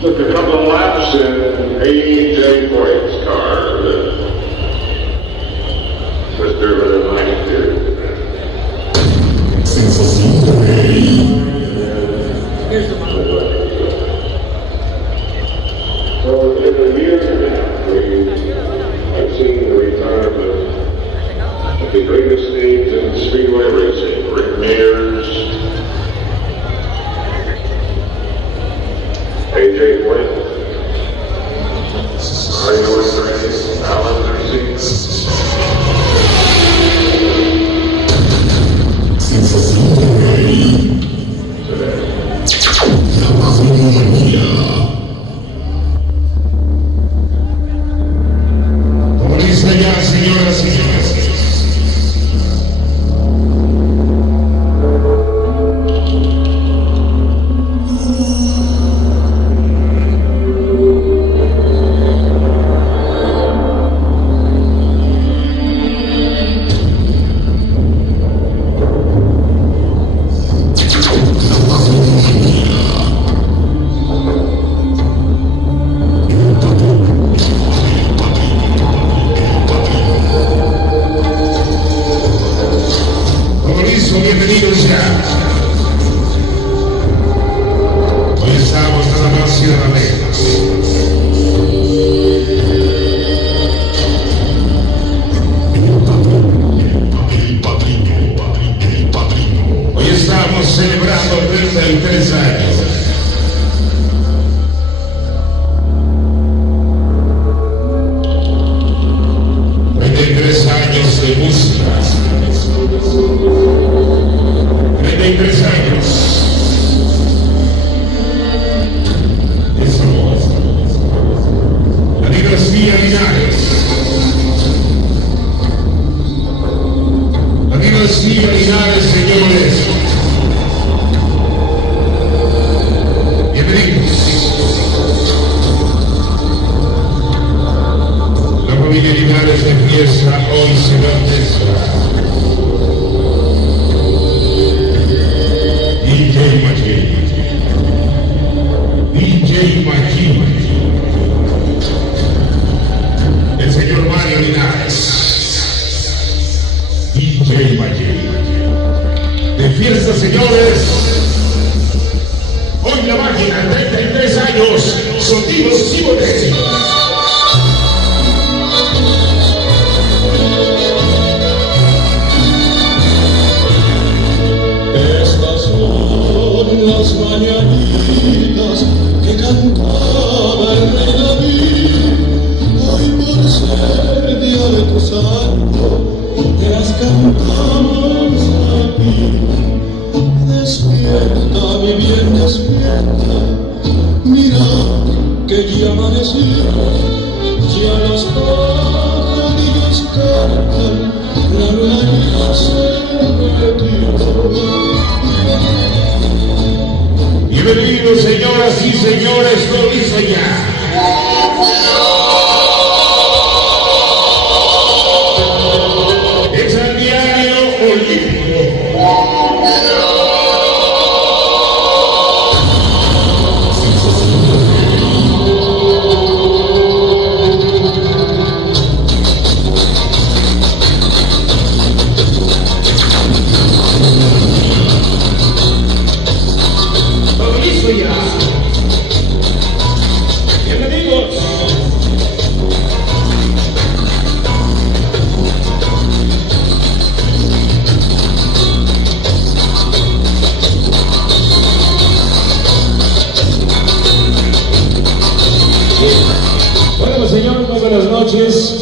Took a couple of laps in AJ White's car that was driven in 92. So in a year and a half, I've seen the retirement of the greatest names in speedway racing: Rick Mears, AJ White, Mario Andretti, Alan Garcia. Comienza ya, señoras y señores. Bienvenidos ya. Hoy estamos nada más y nada menos. Hoy estamos celebrando 33 años. Años de música. 33 años. La dinastía Linares. La dinastía Linares, señores. Bienvenidos. La familia Linares de fiesta hoy se va DJ Maggi, el señor Mario Linares, DJ Maggi, de fiesta, señores. Hoy la máquina, 33 años, sonidos y boletos. Las mañanitas que cantaba el rey David, hoy por ser día de tu santo, te las cantamos aquí. Despierta, mi bien, despierta, mira que ya amaneció, ya los pajarillos cantan, la luna ya se metió. Bienvenidos, señoras y señores, comienza ya. Es el diario olímpico. Bueno, señores, muy buenas noches.